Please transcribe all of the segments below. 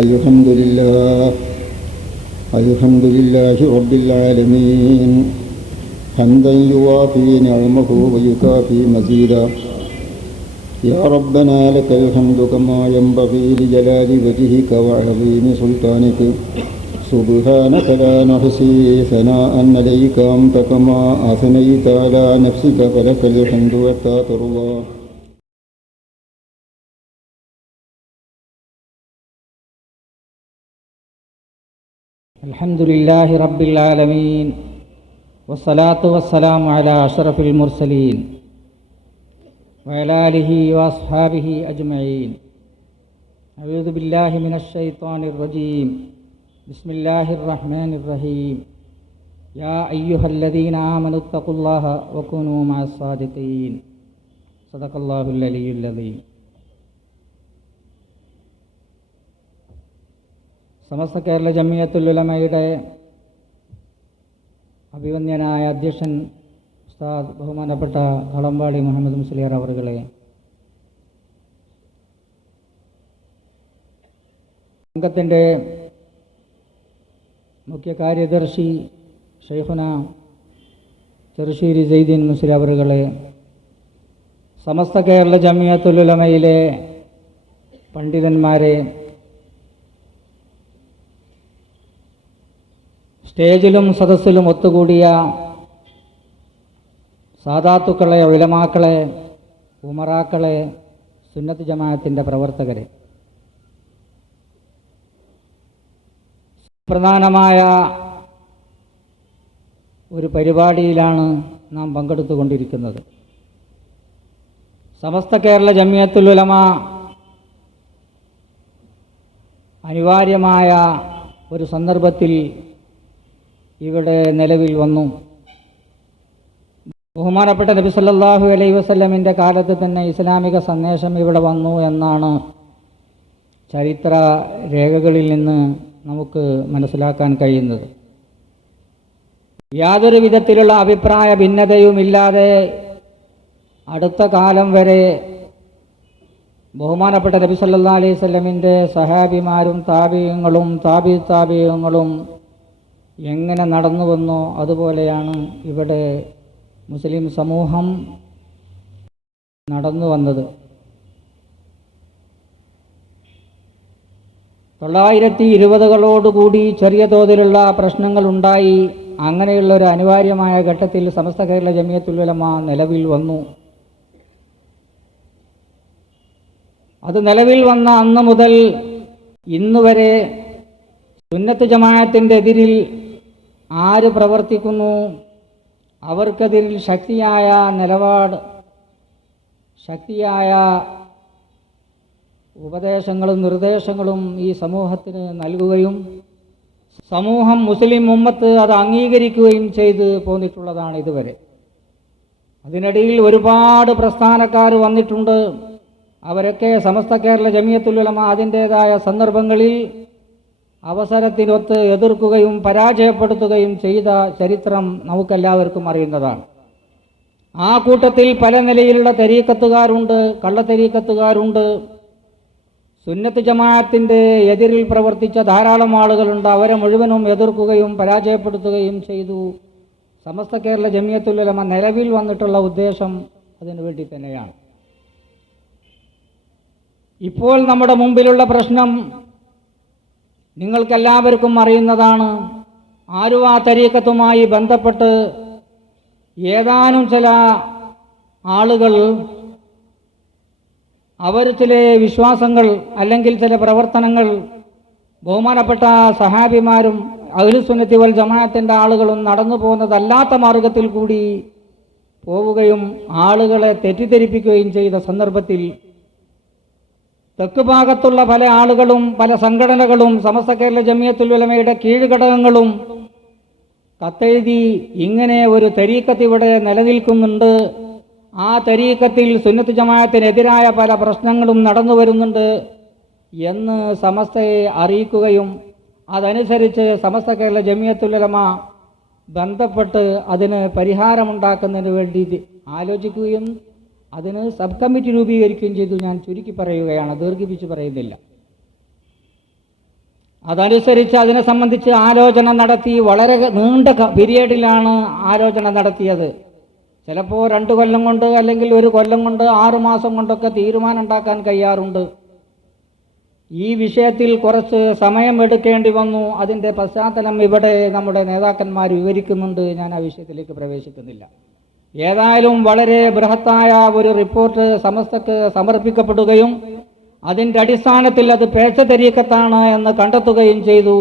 الحمد لله رب العالمين حمدا يوافي نعمه ويكافي مزيدا يا ربنا لك الحمد كما ينبغي لجلال وجهك وعظيم سلطانك سبحانك لا نحصي ثناء عليك أنت كما أثنيت على نفسك فلك الحمد حتى ترضى. الحمد لله رب العالمين والصلاة والسلام على أشرف المرسلين وعلى آله وأصحابه أجمعين. أعوذ بالله من الشيطان الرجيم. بسم الله الرحمن الرحيم. يا أيها الذين آمنوا اتقوا الله وكونوا مع الصادقين. صدق الله العلي العظيم. സമസ്ത കേരള ജമിയത്തുൽ ഉലമയുടെ അഭിവന്ദ്യനായ അധ്യക്ഷൻ ഉസ്താദ് ബഹുമാനപ്പെട്ട കളമ്പാടി മുഹമ്മദ് മുസ്ലിയാർ അവറുകളെ, സംഘത്തിൻ്റെ മുഖ്യ കാര്യദർശി ഷെയ്ഖുന ചെറുശ്ശേരി സൈദീൻ മുസ്ലിയാർ അവറുകളെ, സമസ്ത കേരള ജമിയത്തുൽ ഉലമയിലെ പണ്ഡിതന്മാരെ, സ്റ്റേജിലും സദസ്സിലും ഒത്തുകൂടിയ സാദാത്തുക്കളെ, ഉലമാക്കളെ, ഉമറാക്കളെ, സുന്നത്ത് ജമാഅത്തിൻ്റെ പ്രവർത്തകരെ, പ്രധാനമായ ഒരു പരിപാടിയിലാണ് നാം പങ്കെടുത്തുകൊണ്ടിരിക്കുന്നത്. സമസ്ത കേരള ജമിയത്തുൽ ഉലമ അനിവാര്യമായ ഒരു സന്ദർഭത്തിൽ ഇവിടെ നിലവിൽ വന്നു. ബഹുമാനപ്പെട്ട നബി സല്ലല്ലാഹു അലൈഹി വസല്ലമിൻ്റെ കാലത്ത് തന്നെ ഇസ്ലാമിക സന്ദേശം ഇവിടെ വന്നു എന്നാണ് ചരിത്ര രേഖകളിൽ നിന്ന് നമുക്ക് മനസ്സിലാക്കാൻ കഴിയുന്നത്. യാതൊരു വിധത്തിലുള്ള അഭിപ്രായ ഭിന്നതയുമില്ലാതെ അടുത്ത കാലം വരെ ബഹുമാനപ്പെട്ട നബി സല്ലല്ലാഹു അലൈഹി വസല്ലമിൻ്റെ സഹാബിമാരും താബിഈങ്ങളും താബിഈങ്ങളും എങ്ങനെ നടന്നു വന്നോ അതുപോലെയാണ് ഇവിടെ മുസ്ലിം സമൂഹം നടന്നു വന്നത്. 1920കളോടുകൂടി ചെറിയ തോതിലുള്ള പ്രശ്നങ്ങളുണ്ടായി. അങ്ങനെയുള്ളൊരു അനിവാര്യമായ ഘട്ടത്തിൽ സമസ്ത കേരള ജമിയത്തുൽ ഉലമ നിലവിൽ വന്നു. അത് നിലവിൽ വന്ന അന്ന് മുതൽ ഇന്ന് വരെ സുന്നത്ത് ജമാഅത്തിൻ്റെ എതിരിൽ ആര് പ്രവർത്തിക്കുന്നു അവർക്കെതിരിൽ ശക്തിയായ നിലപാട്, ശക്തിയായ ഉപദേശങ്ങളും നിർദ്ദേശങ്ങളും ഈ സമൂഹത്തിന് നൽകുകയും സമൂഹം, മുസ്ലിം ഉമ്മത്ത് അത് അംഗീകരിക്കുകയും ചെയ്ത് പോന്നിട്ടുള്ളതാണ് ഇതുവരെ. അതിനിടയിൽ ഒരുപാട് പ്രസ്ഥാനക്കാർ വന്നിട്ടുണ്ട്. അവരൊക്കെ സമസ്ത കേരള ജമിയത്തുൽ ഉലമ അതിൻ്റേതായ സന്ദർഭങ്ങളിൽ അവസരത്തിനൊത്ത് എതിർക്കുകയും പരാജയപ്പെടുത്തുകയും ചെയ്ത ചരിത്രം നമുക്കെല്ലാവർക്കും അറിയുന്നതാണ്. ആ കൂട്ടത്തിൽ പല നിലയിലുള്ള തരീക്കത്തുകാരുണ്ട്, കള്ളത്തരീക്കത്തുകാരുണ്ട്. സുന്നത്ത് ജമാഅത്തിൻ്റെ എതിരിൽ പ്രവർത്തിച്ച ധാരാളം ആളുകളുണ്ട്. അവരെ മുഴുവനും എതിർക്കുകയും പരാജയപ്പെടുത്തുകയും ചെയ്തു. സമസ്ത കേരള ജമിയത്തുൽ ഉലമ നിലവിൽ വന്നിട്ടുള്ള ഉദ്ദേശം അതിനു വേണ്ടി തന്നെയാണ്. ഇപ്പോൾ നമ്മുടെ മുമ്പിലുള്ള പ്രശ്നം നിങ്ങൾക്കെല്ലാവർക്കും അറിയുന്നതാണ്. ആരും ആ തരീക്കത്തുമായി ബന്ധപ്പെട്ട് ഏതാനും ചില ആളുകൾ അവർ ചില വിശ്വാസങ്ങൾ അല്ലെങ്കിൽ ചില പ്രവർത്തനങ്ങൾ ബഹുമാനപ്പെട്ട സഹാബിമാരും അഹ്ലുസുന്നത്തി വൽ ജമാഅത്തിൻ്റെ ആളുകളും നടന്നു പോകുന്നതല്ലാത്ത മാർഗത്തിൽ കൂടി പോവുകയും ആളുകളെ തെറ്റിദ്ധരിപ്പിക്കുകയും ചെയ്ത സന്ദർഭത്തിൽ തെക്ക് ഭാഗത്തുള്ള പല ആളുകളും പല സംഘടനകളും സമസ്ത കേരള ജമിയത്തുൽ ഉലമയുടെ കീഴ്ഘടകങ്ങളും കത്തെഴുതി ഇങ്ങനെ ഒരു തരീക്കത്ത് ഇവിടെ നിലനിൽക്കുന്നുണ്ട്, ആ തരീക്കത്തിൽ സുന്നത്ത് ജമാഅത്തിനെതിരായ പല പ്രശ്നങ്ങളും നടന്നു വരുന്നുണ്ട് എന്ന് സമസ്തയെ അറിയിക്കുകയും അതനുസരിച്ച് സമസ്ത കേരള ജമിയത്തുൽ ഉലമ ബന്ധപ്പെട്ട് അതിന് പരിഹാരമുണ്ടാക്കുന്നതിന് വേണ്ടി ആലോചിക്കുകയും അതിന് സബ് കമ്മിറ്റി രൂപീകരിക്കുകയും ചെയ്തു. ഞാൻ ചുരുക്കി പറയുകയാണ്, ദീർഘിപ്പിച്ച് പറയുന്നില്ല. അതനുസരിച്ച് അതിനെ സംബന്ധിച്ച് ആലോചന നടത്തി വളരെ നീണ്ട പീരിയഡിലാണ് ആലോചന നടത്തിയത്. ചിലപ്പോൾ 2 കൊല്ലം കൊണ്ട് അല്ലെങ്കിൽ 1 കൊല്ലം കൊണ്ട് 6 മാസം കൊണ്ടൊക്കെ തീരുമാനം ഉണ്ടാക്കാൻ കഴിയാറുണ്ട്. ഈ വിഷയത്തിൽ കുറച്ച് സമയം എടുക്കേണ്ടി വന്നു. അതിൻ്റെ പശ്ചാത്തലം ഇവിടെ നമ്മുടെ നേതാക്കന്മാർ വിവരിക്കുന്നുണ്ട്. ഞാൻ ആ വിഷയത്തിലേക്ക് പ്രവേശിക്കുന്നില്ല. ഏതായാലും വളരെ ബൃഹത്തായ ഒരു റിപ്പോർട്ട് സമസ്തക്ക് സമർപ്പിക്കപ്പെടുകയും അതിൻ്റെ അടിസ്ഥാനത്തിൽ അത് പേച്ച തരീക്കത്താണ് എന്ന് കണ്ടെത്തുകയും ചെയ്തു.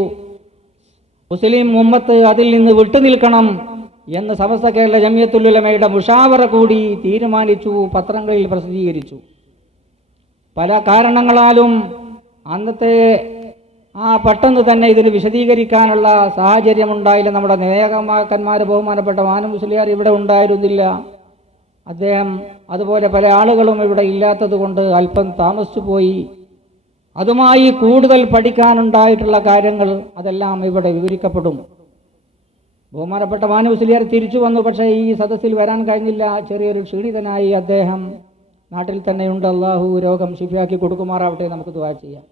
മുസ്ലിം ഉമ്മത്ത് അതിൽ നിന്ന് വിട്ടുനിൽക്കണം എന്ന് സമസ്ത കേരള ജമിയത്തുൽ ഉലമയുടെ മുഷാവറ കൂടി തീരുമാനിച്ചു, പത്രങ്ങളിൽ പ്രസിദ്ധീകരിച്ചു. പല കാരണങ്ങളാലും അന്നത്തെ പെട്ടെന്ന് തന്നെ ഇതിന് വിശദീകരിക്കാനുള്ള സാഹചര്യമുണ്ടായില്ല. നമ്മുടെ നേതാക്കന്മാർ ബഹുമാനപ്പെട്ട മാനു മുസ്ലിയാർ ഇവിടെ ഉണ്ടായിരുന്നില്ല. അദ്ദേഹം അതുപോലെ പല ആളുകളും ഇവിടെ ഇല്ലാത്തത് കൊണ്ട് അല്പം താമസിച്ചു പോയി. അതുമായി കൂടുതൽ പഠിക്കാനുണ്ടായിട്ടുള്ള കാര്യങ്ങൾ അതെല്ലാം ഇവിടെ വിവരിക്കപ്പെടും. ബഹുമാനപ്പെട്ട മാനു മുസ്ലിയാർ തിരിച്ചു വന്നു. പക്ഷേ ഈ സദസ്സിൽ വരാൻ കഴിഞ്ഞില്ല. ചെറിയൊരു ക്ഷീണിതനായി അദ്ദേഹം നാട്ടിൽ തന്നെയുണ്ട്. അള്ളാഹു രോഗം ശിഫിയാക്കി കൊടുക്കുമാറാവട്ടെ. നമുക്ക് ദുആ ചെയ്യാം.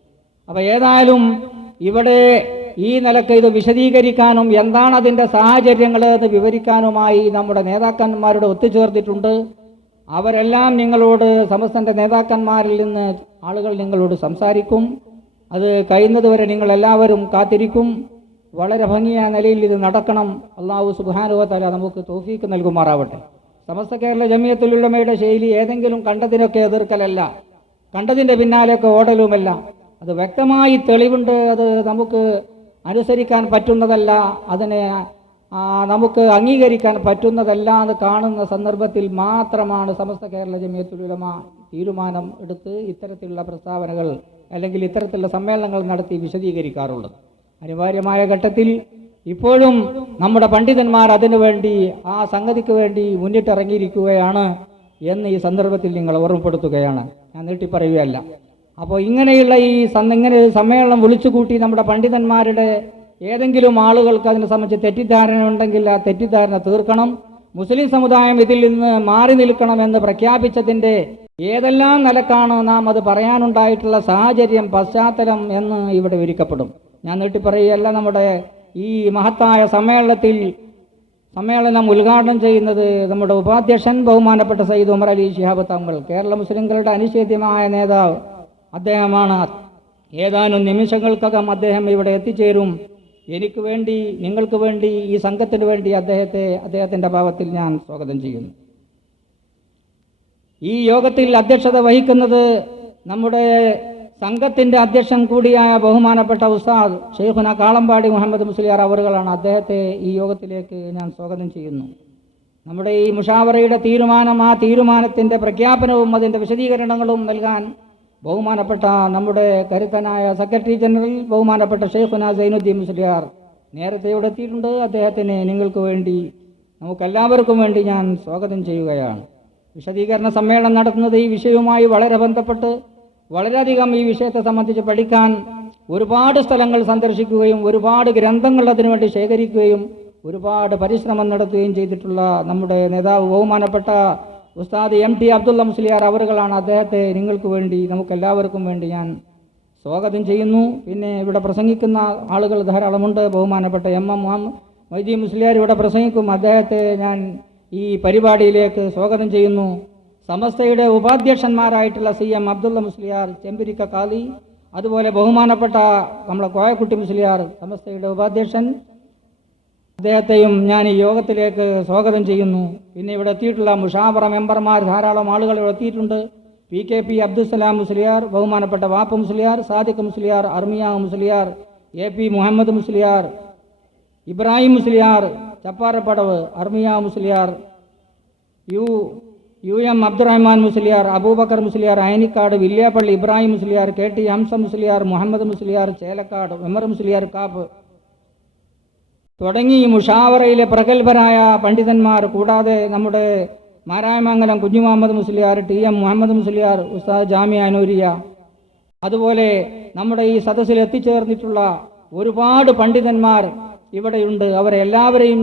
അപ്പോൾ ഏതായാലും ഇവിടെ ഈ നിലക്ക് ഇത് വിശദീകരിക്കാനും എന്താണ് അതിൻ്റെ സാഹചര്യങ്ങൾ എന്ന് വിവരിക്കാനുമായി നമ്മുടെ നേതാക്കന്മാരുടെ ഒത്തുചേർന്നിട്ടുണ്ട്. അവരെല്ലാം നിങ്ങളോട് സമസ്തൻ്റെ നേതാക്കന്മാരിൽ നിന്ന് ആളുകൾ നിങ്ങളോട് സംസാരിക്കും. അത് കഴിയുന്നതുവരെ നിങ്ങളെല്ലാവരും കാത്തിരിക്കും. വളരെ ഭംഗിയായ നിലയിൽ ഇത് നടക്കണം. അള്ളാഹു സുബ്ഹാനഹു വ തആല നമുക്ക് തൗഫീക്ക് നൽകുമാറാവട്ടെ. സമസ്ത കേരള ജമിയത്തുൽ ഉലമയുടെ ശൈലി ഏതെങ്കിലും കണ്ടതിനൊക്കെ എതിർക്കലല്ല, കണ്ടതിൻ്റെ പിന്നാലെയൊക്കെ ഓടലുമല്ല. അത് വ്യക്തമായി തെളിവുണ്ട്. അത് നമുക്ക് അനുസരിക്കാൻ പറ്റുന്നതല്ല, അതിനെ നമുക്ക് അംഗീകരിക്കാൻ പറ്റുന്നതല്ല എന്ന് കാണുന്ന സന്ദർഭത്തിൽ മാത്രമാണ് സമസ്ത കേരള ജമിയത്തുൽ ഉലമ തീരുമാനം എടുത്ത് ഇത്തരത്തിലുള്ള പ്രസ്താവനകൾ അല്ലെങ്കിൽ ഇത്തരത്തിലുള്ള സമ്മേളനങ്ങൾ നടത്തി വിശദീകരിക്കാറുള്ളത്. അനിവാര്യമായ ഘട്ടത്തിൽ ഇപ്പോഴും നമ്മുടെ പണ്ഡിതന്മാർ അതിനുവേണ്ടി ആ സംഗതിക്ക് വേണ്ടി മുന്നിട്ടിറങ്ങിയിരിക്കുകയാണ് എന്ന് ഈ സന്ദർഭത്തിൽ നിങ്ങൾ ഓർമ്മപ്പെടുത്തുകയാണ്. ഞാൻ നീട്ടിപ്പറയുകയല്ല. അപ്പോൾ ഇങ്ങനെയുള്ള ഇങ്ങനെ സമ്മേളനം വിളിച്ചുകൂട്ടി നമ്മുടെ പണ്ഡിതന്മാരുടെ ഏതെങ്കിലും ആളുകൾക്ക് അതിനെ സംബന്ധിച്ച് തെറ്റിദ്ധാരണ ഉണ്ടെങ്കിൽ ആ തെറ്റിദ്ധാരണ തീർക്കണം. മുസ്ലിം സമുദായം ഇതിൽ നിന്ന് മാറി നിൽക്കണമെന്ന് പ്രഖ്യാപിച്ചതിൻ്റെ ഏതെല്ലാം നിലക്കാണ് നാം അത് പറയാനുണ്ടായിട്ടുള്ള സാഹചര്യം, പശ്ചാത്തലം എന്ന് ഇവിടെ വിവരിക്കപ്പെടും. ഞാൻ നീട്ടിപ്പറയുകയല്ല. നമ്മുടെ ഈ മഹത്തായ സമ്മേളനം ഉദ്ഘാടനം ചെയ്യുന്നത് നമ്മുടെ ഉപാധ്യക്ഷൻ ബഹുമാനപ്പെട്ട സയ്യിദ് ഉമർ അലി ശിഹാബ് തങ്ങൾ, കേരള മുസ്ലിംകളുടെ അനിഷേധ്യമായ നേതാവ് അദ്ദേഹമാണ്. ഏതാനും നിമിഷങ്ങൾക്കകം അദ്ദേഹം ഇവിടെ എത്തിച്ചേരും. എനിക്ക് വേണ്ടി, നിങ്ങൾക്ക് വേണ്ടി, ഈ സംഘത്തിന് വേണ്ടി അദ്ദേഹത്തിൻ്റെ ഭാവത്തിൽ ഞാൻ സ്വാഗതം ചെയ്യുന്നു. ഈ യോഗത്തിൽ അധ്യക്ഷത വഹിക്കുന്നത് നമ്മുടെ സംഘത്തിൻ്റെ അധ്യക്ഷൻ കൂടിയായ ബഹുമാനപ്പെട്ട ഉസ്താദ് ഷെയ്ഖുന കാളമ്പാടി മുഹമ്മദ് മുസ്ലിയാർ അവറുകളാണ്. അദ്ദേഹത്തെ ഈ യോഗത്തിലേക്ക് ഞാൻ സ്വാഗതം ചെയ്യുന്നു. നമ്മുടെ ഈ മുഷാവറയുടെ തീരുമാനം, ആ തീരുമാനത്തിൻ്റെ പ്രഖ്യാപനവും അതിൻ്റെ വിശദീകരണങ്ങളും നൽകാൻ ബഹുമാനപ്പെട്ട നമ്മുടെ കരുത്തനായ സെക്രട്ടറി ജനറൽ ബഹുമാനപ്പെട്ട ഷെയ്ഖുന സൈനുദ്ദീൻ മുസ്ലിയാർ നേരത്തെ ഇവിടെ എത്തിയിട്ടുണ്ട്. അദ്ദേഹത്തിന് നിങ്ങൾക്ക് വേണ്ടി, നമുക്കെല്ലാവർക്കും വേണ്ടി ഞാൻ സ്വാഗതം ചെയ്യുകയാണ്. വിശദീകരണ സമ്മേളനം നടത്തുന്നത് ഈ വിഷയവുമായി വളരെ ബന്ധപ്പെട്ട് വളരെയധികം ഈ വിഷയത്തെ സംബന്ധിച്ച് പഠിക്കാൻ ഒരുപാട് സ്ഥലങ്ങൾ സന്ദർശിക്കുകയും ഒരുപാട് ഗ്രന്ഥങ്ങൾ അതിനുവേണ്ടി ശേഖരിക്കുകയും ഒരുപാട് പരിശ്രമം നടത്തുകയും ചെയ്തിട്ടുള്ള നമ്മുടെ നേതാവ് ബഹുമാനപ്പെട്ട ഉസ്താദ് MT അബ്ദുള്ള മുസ്ലിയാർ അവറുകളാണ്. അദ്ദേഹത്തെ നിങ്ങൾക്ക് വേണ്ടി, നമുക്കെല്ലാവർക്കും വേണ്ടി ഞാൻ സ്വാഗതം ചെയ്യുന്നു. പിന്നെ ഇവിടെ പ്രസംഗിക്കുന്ന ആളുകൾ ധാരാളമുണ്ട്. ബഹുമാനപ്പെട്ട MM മൊയ്തീൻ മുസ്ലിയാർ ഇവിടെ പ്രസംഗിക്കും. അദ്ദേഹത്തെ ഞാൻ ഈ പരിപാടിയിലേക്ക് സ്വാഗതം ചെയ്യുന്നു. സമസ്തയുടെ ഉപാധ്യക്ഷന്മാരായിട്ടുള്ള CM അബ്ദുള്ള മുസ്ലിയാർ, ചെമ്പിരിക്ക കാളി, അതുപോലെ ബഹുമാനപ്പെട്ട നമ്മളെ കോയക്കുട്ടി മുസ്ലിയാർ സമസ്തയുടെ ഉപാധ്യക്ഷൻ, അദ്ദേഹത്തെയും ഞാൻ ഈ യോഗത്തിലേക്ക് സ്വാഗതം ചെയ്യുന്നു. പിന്നെ ഇവിടെ എത്തിയിട്ടുള്ള മുഷാവറ മെമ്പർമാർ ധാരാളം ആളുകൾ ഇവിടെ എത്തിയിട്ടുണ്ട്. PKP അബ്ദുസ്സലാം മുസ്ലിയാർ, ബഹുമാനപ്പെട്ട വാപ്പ Musliyar, Sadiq Musliyar, അർമിയ Musliyar, AP Muhammad Musliyar, Ibrahim Musliyar ചപ്പാറപ്പടവ്, അർമിയ Musliyar, UM Abdurahman Musliyar, Abubakar Musliyar Ayanikkad, Villiappally Ibrahim Musliyar, KT Hamza Musliyar, Muhammad Musliyar Chelakkad, Umar Musliyar കാപ്പ് തുടങ്ങി മുഷാവറയിലെ പ്രഗത്ഭരായ പണ്ഡിതന്മാർ, കൂടാതെ നമ്മുടെ മാരായമംഗലം കുഞ്ഞു മുഹമ്മദ് മുസ്ലിയാർ, TM മുഹമ്മദ് മുസ്ലിയാർ, ഉസ്താദ് ജാമിയ അനൂരിയ, അതുപോലെ നമ്മുടെ ഈ സദസ്സിൽ എത്തിച്ചേർന്നിട്ടുള്ള ഒരുപാട് പണ്ഡിതന്മാർ ഇവിടെയുണ്ട്. അവരെല്ലാവരെയും